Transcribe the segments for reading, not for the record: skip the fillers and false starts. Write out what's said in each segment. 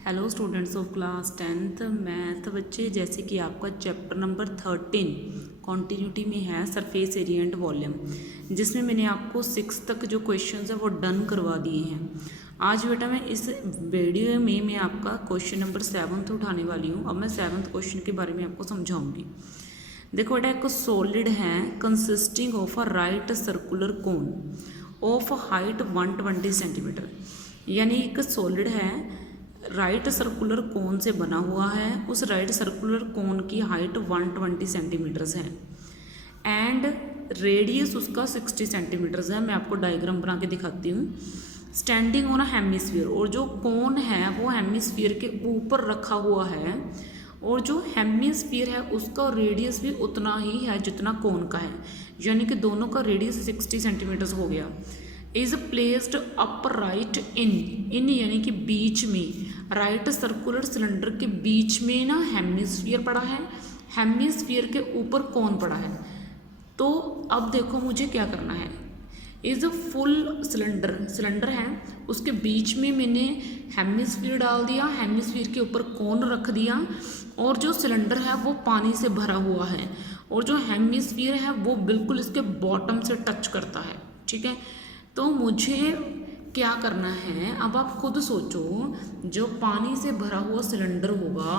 Hello students of class 10th math बच्चे, जैसे कि आपका चैप्टर नंबर 13 कॉन्टीन्यूटी में है सरफेस एरिया एंड वॉल्यूम, जिसमें मैंने आपको 6 तक जो क्वेश्चंस है वो डन करवा दिए हैं। आज बेटा मैं इस वीडियो में मैं आपका क्वेश्चन नंबर 7 उठाने वाली हूँ। अब मैं 7th क्वेश्चन के बारे में आपको समझाऊंगी। देखो बेटा, एक सॉलिड है consisting of a right circular cone of height 120 centimetre, यानी एक सॉलिड है राइट सर्कुलर कोन से बना हुआ है। उस राइट सर्कुलर कोन की हाइट 120 सेंटीमीटर्स है एंड रेडियस उसका 60 सेंटीमीटर्स है। मैं आपको डायग्राम बना के दिखाती हूँ। स्टैंडिंग ऑन अ हेमिस्फीयर, और जो कोन है वो हेमिस्फीयर के ऊपर रखा हुआ है, और जो हेमिस्फीयर है उसका रेडियस भी उतना ही है जितना कोन का है, यानी कि दोनों का रेडियस 60 सेंटीमीटर्स हो गया। इज प्लेस्ड अपराइट इन यानी कि बीच में, राइट सर्कुलर सिलेंडर के बीच में ना हेमिस्फीयर पड़ा है, हेमिस्फीयर के ऊपर कोन पड़ा है। तो अब देखो मुझे क्या करना है। इज फुल सिलेंडर है, उसके बीच में मैंने हेमिस्फीयर डाल दिया, हेमिस्फीयर के ऊपर कोन रख दिया, और जो सिलेंडर है वो पानी से भरा हुआ है, और जो हेमिस्फीयर है वो बिल्कुल इसके बॉटम से टच करता है। ठीक है, तो मुझे क्या करना है, अब आप खुद सोचो। जो पानी से भरा हुआ सिलेंडर होगा,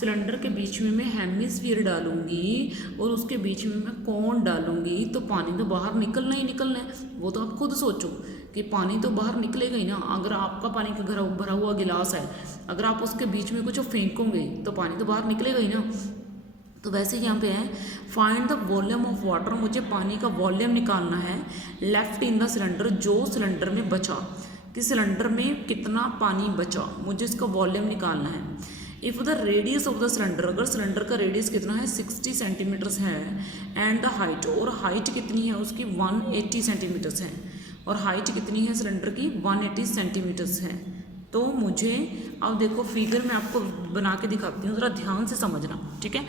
सिलेंडर के बीच में मैं हेमिस्फीयर डालूंगी और उसके बीच में मैं कोन डालूंगी, तो पानी तो बाहर निकलना ही निकलना है। वो तो आप खुद सोचो कि पानी तो बाहर निकलेगा ही ना। अगर आपका पानी का भरा हुआ गिलास है, अगर आप उसके बीच में कुछ फेंकोगे तो पानी तो बाहर निकलेगा ही ना। तो वैसे यहाँ पे है find the volume of water, मुझे पानी का वॉल्यूम निकालना है लेफ्ट इन द सिलेंडर, जो सिलेंडर में बचा, कि सिलेंडर में कितना पानी बचा, मुझे इसका वॉल्यूम निकालना है। If the radius of the cylinder, अगर सिलेंडर का रेडियस कितना है 60 सेंटीमीटर्स है, एंड द हाइट, और हाइट कितनी है उसकी 180 सेंटीमीटर्स है, और हाइट कितनी है सिलेंडर की 180 सेंटीमीटर्स है। तो मुझे अब देखो फिगर मैं आपको बना के दिखाती हूँ, ज़रा ध्यान से समझना। ठीक है,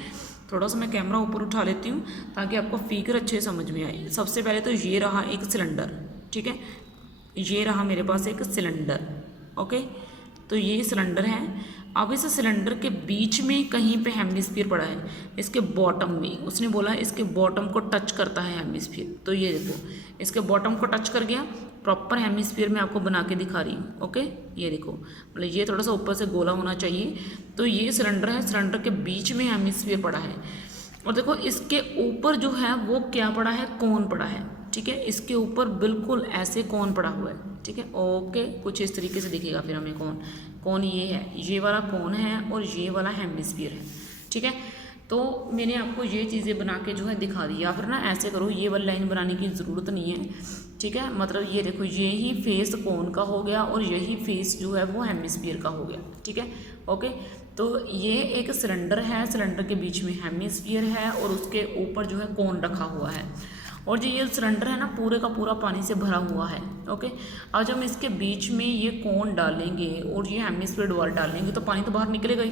थोड़ा सा मैं कैमरा ऊपर उठा लेती हूँ ताकि आपको फिगर अच्छे समझ में आए। सबसे पहले तो ये रहा एक सिलेंडर, ठीक है, ये रहा मेरे पास एक सिलेंडर। ओके, तो ये सिलेंडर है। अब इस सिलेंडर के बीच में कहीं पे हेमिस्फीयर पड़ा है, इसके बॉटम में, उसने बोला इसके बॉटम को टच करता है हेमिस्फीयर। तो ये देखो इसके बॉटम को टच कर गया, प्रॉपर हेमिस्फीयर में आपको बना के दिखा रही हूँ। ओके, ये देखो, मतलब ये थोड़ा सा ऊपर से गोला होना चाहिए। तो ये सिलेंडर है, सिलेंडर के बीच में हेमिस्फीयर पड़ा है, और देखो इसके ऊपर जो है वो क्या पड़ा है, कोन पड़ा है। ठीक है, इसके ऊपर बिल्कुल ऐसे कोन पड़ा हुआ है। ठीक है, ओके, कुछ इस तरीके से दिखेगा फिर हमें कोन ये है, ये वाला कोन है और ये वाला हेमिस्फीयर है। ठीक है, तो मैंने आपको ये चीज़ें बना के जो है दिखा दी। या फिर ना ऐसे करो, ये वाली लाइन बनाने की ज़रूरत नहीं है। ठीक है, मतलब ये देखो यही फेस कोन का हो गया और यही फेस जो है वो हेमिस्फीयर का हो गया। ठीक है, ओके, तो ये एक सिलेंडर है, सिलेंडर के बीच में हेमिस्फीयर है और उसके ऊपर जो है कोन रखा हुआ है, और जो ये सिलेंडर है ना पूरे का पूरा पानी से भरा हुआ है। ओके, अब जब हम इसके बीच में ये कोन डालेंगे और ये हेमिस्फीयर वाल डालेंगे तो पानी तो बाहर निकलेगा ही।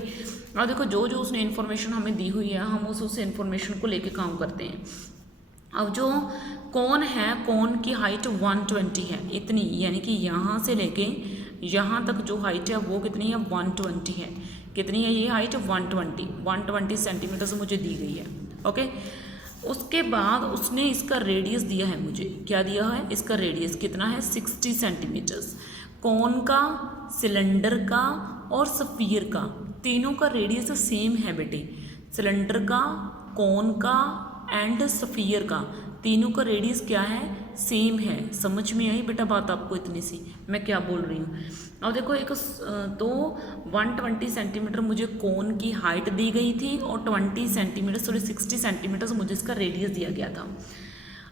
अब देखो जो जो उसने इन्फॉर्मेशन हमें दी हुई है, हम उस इन्फॉर्मेशन को लेके काम करते हैं। अब जो कोन है, कोन की हाइट 120 है, इतनी, यानी कि यहाँ से लेके यहाँ तक जो हाइट है वो कितनी है 120 है। कितनी है ये हाइट 120 सेंटीमीटर मुझे दी गई है। ओके, उसके बाद उसने इसका रेडियस दिया है मुझे, क्या दिया है, इसका रेडियस कितना है 60 सेंटीमीटर्स। कोन का, सिलेंडर का और स्फीयर का, तीनों का रेडियस सेम है बेटे। सिलेंडर का, कोन का एंड स्फीयर का, तीनों का रेडियस क्या है, सेम है। समझ में आई बेटा बात आपको इतनी सी मैं क्या बोल रही हूँ। अब देखो एक तो 120 सेंटीमीटर मुझे कोन की हाइट दी गई थी और 60 सेंटीमीटर मुझे इसका रेडियस दिया गया था।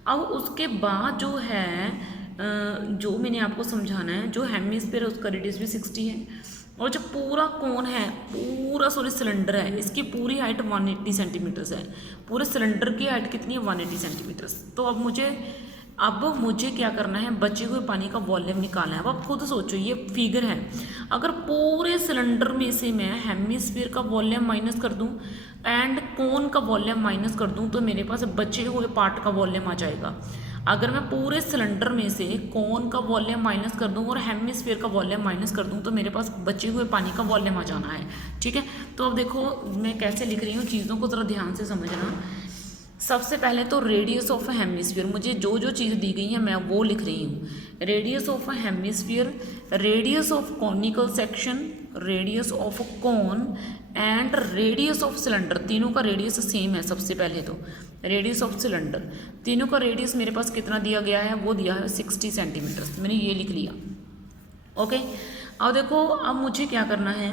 अब उसके बाद जो है जो मैंने आपको समझाना है, जो हेमिस्फीयर है उसका रेडियस भी 60 है, और जो पूरा कोन है, पूरा सिलेंडर है, इसकी पूरी हाइट 180 सेंटीमीटर्स है। पूरे सिलेंडर की हाइट कितनी है 180 सेंटीमीटर्स। तो अब मुझे क्या करना है, बचे हुए पानी का वॉल्यूम निकालना है। अब आप खुद सोचो, ये फिगर है, अगर पूरे सिलेंडर में से मैं हेमिस्फीयर का वॉल्यूम माइनस कर दूं एंड कोन का वॉल्यूम माइनस कर दूं तो मेरे पास बचे हुए पार्ट का वॉल्यूम आ जाएगा। अगर मैं पूरे सिलेंडर में से कोन का वॉल्यूम माइनस कर दूं और हेमिस्फीयर का वॉल्यूम माइनस कर दूं तो मेरे पास बचे हुए पानी का वॉल्यूम आ जाना है। ठीक है, तो अब देखो मैं कैसे लिख रही हूँ, चीज़ों को ज़रा ध्यान से समझना। सबसे पहले तो रेडियस ऑफ हेमिस्फीयर, मुझे जो जो चीज़ दी गई है मैं वो लिख रही हूँ। Radius of hemisphere, radius of conical section, radius of cone and radius of cylinder. तीनों का रेडियस सेम है। सबसे पहले तो रेडियस ऑफ सिलेंडर, तीनों का रेडियस मेरे पास कितना दिया गया है, वो दिया है 60 सेंटीमीटर। मैंने ये लिख लिया। ओके, अब देखो अब मुझे क्या करना है,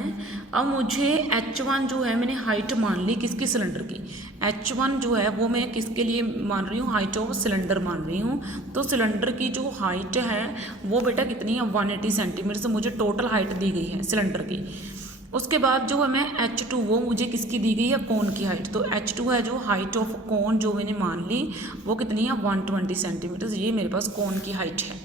अब मुझे H1 जो है मैंने हाइट मान ली किसकी, सिलेंडर की। H1 जो है वो मैं किसके लिए मान रही हूँ, हाइट ऑफ सिलेंडर मान रही हूँ। तो सिलेंडर की जो हाइट है वो बेटा कितनी है, 180 सेंटीमीटर से मुझे टोटल हाइट दी गई है सिलेंडर की। उसके बाद जो है मैं H2 वो मुझे किसकी दी गई है, कोन की हाइट। तो H2 है जो हाइट ऑफ कोन जो मैंने मान ली वो कितनी है, 120 सेंटीमीटर। ये मेरे पास कोन की हाइट है।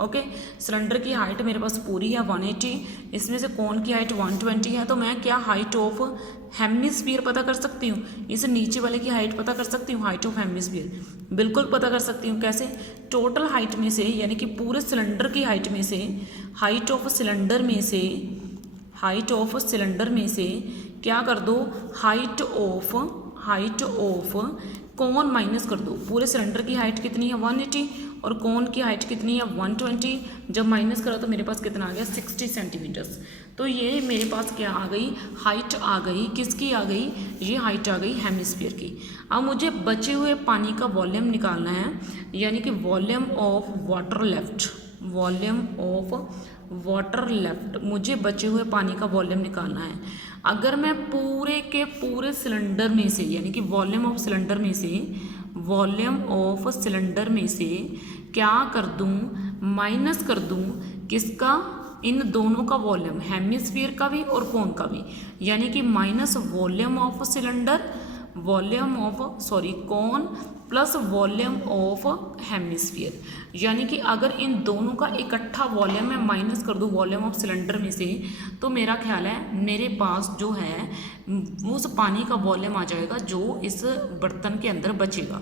ओके, सिलेंडर की हाइट मेरे पास पूरी है 180, इसमें से कोन की हाइट 120 है। तो मैं क्या हाइट ऑफ हेमिस्फीयर पता कर सकती हूँ, इस नीचे वाले की हाइट पता कर सकती हूँ, हाइट ऑफ हेमिस्फीयर बिल्कुल पता कर सकती हूँ। कैसे, टोटल हाइट में से यानी कि पूरे सिलेंडर की हाइट में से, हाइट ऑफ सिलेंडर में से, हाइट ऑफ सिलेंडर में से क्या कर दो, हाइट ऑफ कोन माइनस कर दो। पूरे सिलेंडर की हाइट कितनी है 180 और कोन की हाइट कितनी है 120। जब माइनस करा तो मेरे पास कितना आ गया, 60 सेंटीमीटर्स। तो ये मेरे पास क्या आ गई, हाइट आ गई, किसकी आ गई, ये हाइट आ गई हेमिस्फीयर की। अब मुझे बचे हुए पानी का वॉल्यूम निकालना है, यानी कि volume of water left, volume of water left, मुझे बचे हुए पानी का वॉल्यूम निकालना है। अगर मैं पूरे के पूरे सिलेंडर में से, यानी कि वॉल्यूम ऑफ सिलेंडर में से, वॉल्यूम ऑफ सिलेंडर में से क्या कर दूं, माइनस कर दूं किसका, इन दोनों का वॉल्यूम, हेमिस्फीयर का भी और कोन का भी, यानी कि minus volume of cylinder, volume of cone plus volume of hemisphere. यानी कि अगर इन दोनों का इकट्ठा वॉल्यूम मैं माइनस कर दूं वॉल्यूम ऑफ सिलेंडर में से, तो मेरा ख्याल है मेरे पास जो है उस पानी का वॉल्यूम आ जाएगा जो इस बर्तन के अंदर बचेगा।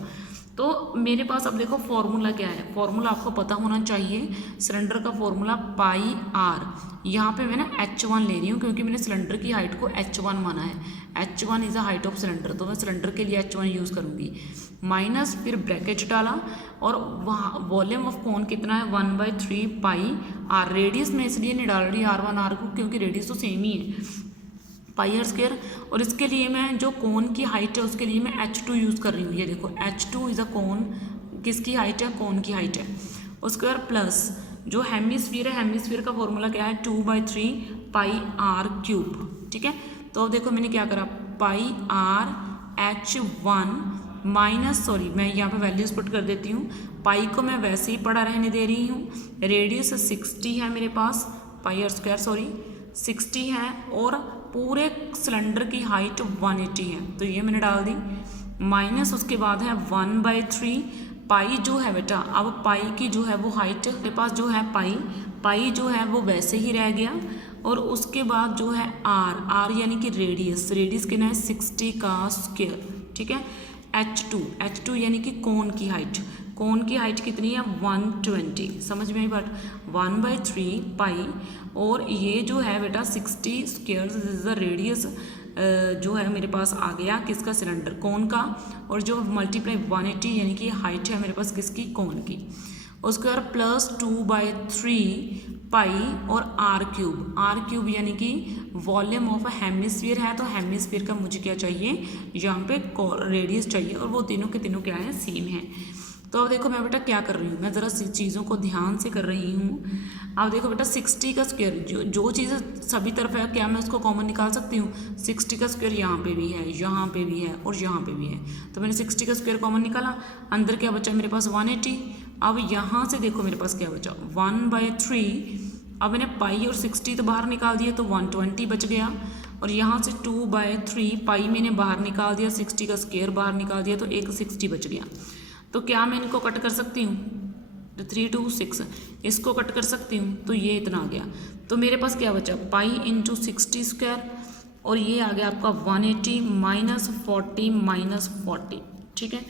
तो मेरे पास अब देखो फॉर्मूला क्या है, फॉर्मूला आपको पता होना चाहिए। सिलेंडर का फॉर्मूला पाई आर, यहाँ पे मैं ना H1 ले रही हूँ क्योंकि मैंने सिलेंडर की हाइट को H1 माना है। H1 is a height of cylinder, तो मैं सिलेंडर के लिए H1 यूज़ करूँगी। माइनस फिर ब्रैकेट डाला और वहाँ वॉल्यूम ऑफ कोन कितना है 1/3 पाई आर। रेडियस में इसलिए नहीं डाल रही R1 R को क्योंकि रेडियस तो सेम ही है, पाई आर स्क्वायर। और इसके लिए मैं जो कोन की हाइट है उसके लिए मैं H2 यूज़ कर रही हूँ। ये देखो H2 इज़ अ कोन, किसकी हाइट है, कोन की हाइट है। उसके बाद प्लस जो हेमिस्फीयर है, हेमिस्फीयर का फॉर्मूला क्या है 2/3 पाई आर क्यूब। ठीक है, तो अब देखो मैंने क्या करा, पाई आर H1 माइनस, सॉरी मैं यहाँ पे वैल्यूज पुट कर देती हूँ। पाई को मैं वैसे ही पड़ा रहने दे रही हूँ। रेडियस 60 है मेरे पास, पाई आर स्क्वायर सॉरी 60 है, और पूरे सिलेंडर की हाइट 180 है, तो ये मैंने डाल दी। माइनस उसके बाद है 1/3 पाई जो है बेटा, अब पाई की जो है वो हाइट मेरे पास जो है पाई जो है वो वैसे ही रह गया। और उसके बाद जो है आर यानी कि रेडियस कितना है 60 का स्क्वायर। ठीक है, H2 यानी कि कोन की हाइट कितनी है 120। समझ में आई बात, 1/3 पाई, और ये जो है बेटा 60 स्क्वायर इज द रेडियस जो है मेरे पास आ गया किसका, सिलेंडर कोन का, और जो मल्टीप्लाई 180 यानी कि हाइट है मेरे पास किसकी, कोन की। उसके बाद प्लस 2/3 पाई और आर क्यूब यानी कि वॉल्यूम ऑफ हेमिस्फीयर है, तो हेमिस्फीयर का मुझे क्या चाहिए, यहाँ पे रेडियस चाहिए, और वो तीनों के तीनों क्या है, सेम है। तो अब देखो मैं बेटा क्या कर रही हूँ, मैं ज़रा चीज़ों को ध्यान से कर रही हूँ। अब देखो बेटा 60 का स्क्वायर जो चीज़ सभी तरफ है, क्या मैं उसको कॉमन निकाल सकती हूँ। 60 का स्क्वायर यहाँ पे भी है, यहाँ पे भी है और यहाँ पे भी है, तो मैंने 60 का स्क्वायर कॉमन निकाला। अंदर क्या बचा मेरे पास 180। अब यहाँ से देखो मेरे पास क्या बचा 1/3। अब मैंने पाई और 60 तो बाहर निकाल दिया तो 120 बच गया, और यहाँ से 2/3 पाई मैंने बाहर निकाल दिया, 60 का स्क्वायर बाहर निकाल दिया, तो एक 60 बच गया। तो क्या मैं इनको कट कर सकती हूँ, 3 2 6 इसको कट कर सकती हूँ, तो ये इतना आ गया। तो मेरे पास क्या बचा, पाई इंटू 60 स्क्वायर, और ये आ गया आपका 180 -40 -40। ठीक है,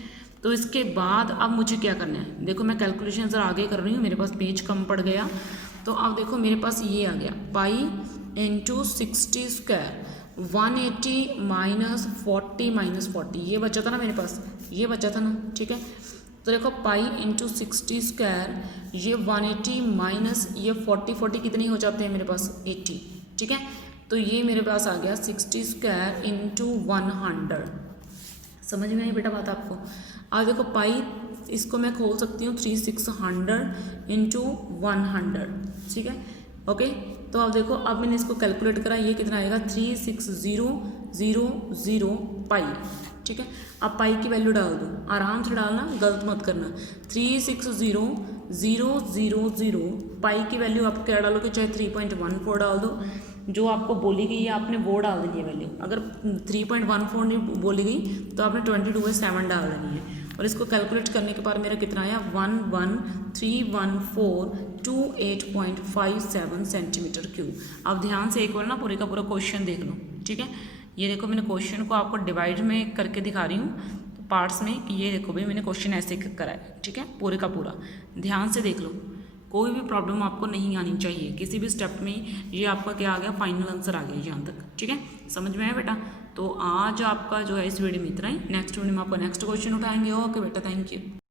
तो इसके बाद अब मुझे क्या करना है, देखो मैं कैलकुलेशन ज़रा आगे कर रही हूँ, मेरे पास पेज कम पड़ गया। तो अब देखो मेरे पास ये आ गया पाई इंटू 60 स्क्वायर 180 माइनस 40 ये बचा था ना मेरे पास, ये बचा था ना, ठीक है। तो देखो पाई इंटू 60 स्क्वायर ये 180 माइनस ये 40 कितने हो जाते हैं मेरे पास 80, ठीक है। तो ये मेरे पास आ गया 60 स्क्वायर इंटू 100। समझ में आई बेटा बात आपको। अब देखो पाई इसको मैं खोल सकती हूँ 3600 इंटू 100, ठीक है, ओके। तो अब देखो अब मैंने इसको कैलकुलेट करा, ये कितना आएगा 36000 पाई, ठीक है। अब पाई की वैल्यू डाल दो, आराम से डालना, गलत मत करना। 360,000 पाई की वैल्यू आप क्या डालोगे, चाहे 3.14 डाल दो, जो आपको बोली गई है आपने वो डाल देनी है वैल्यू। अगर 3.14 नहीं बोली गई तो आपने 22/7 डाल देनी है। और इसको कैलकुलेट करने के बाद मेरा कितना आया 113142.57 सेंटीमीटर क्यूब। अब ध्यान से एक बार ना पूरे का पूरा क्वेश्चन देख लो, ठीक है। ये देखो मैंने क्वेश्चन को आपको डिवाइड में करके दिखा रही हूँ तो पार्ट्स में, कि ये देखो भाई मैंने क्वेश्चन ऐसे करा है, ठीक है, पूरे का पूरा ध्यान से देख लो। कोई भी प्रॉब्लम आपको नहीं आनी चाहिए किसी भी स्टेप में। ये आपका क्या आ गया, फाइनल आंसर आ गया यहाँ तक, ठीक है, समझ में आया बेटा। तो आज आपका जो है इस वीडियो में इतना ही, नेक्स्ट वीडियो में आपका नेक्स्ट क्वेश्चन उठाएंगे। ओके बेटा, थैंक यू।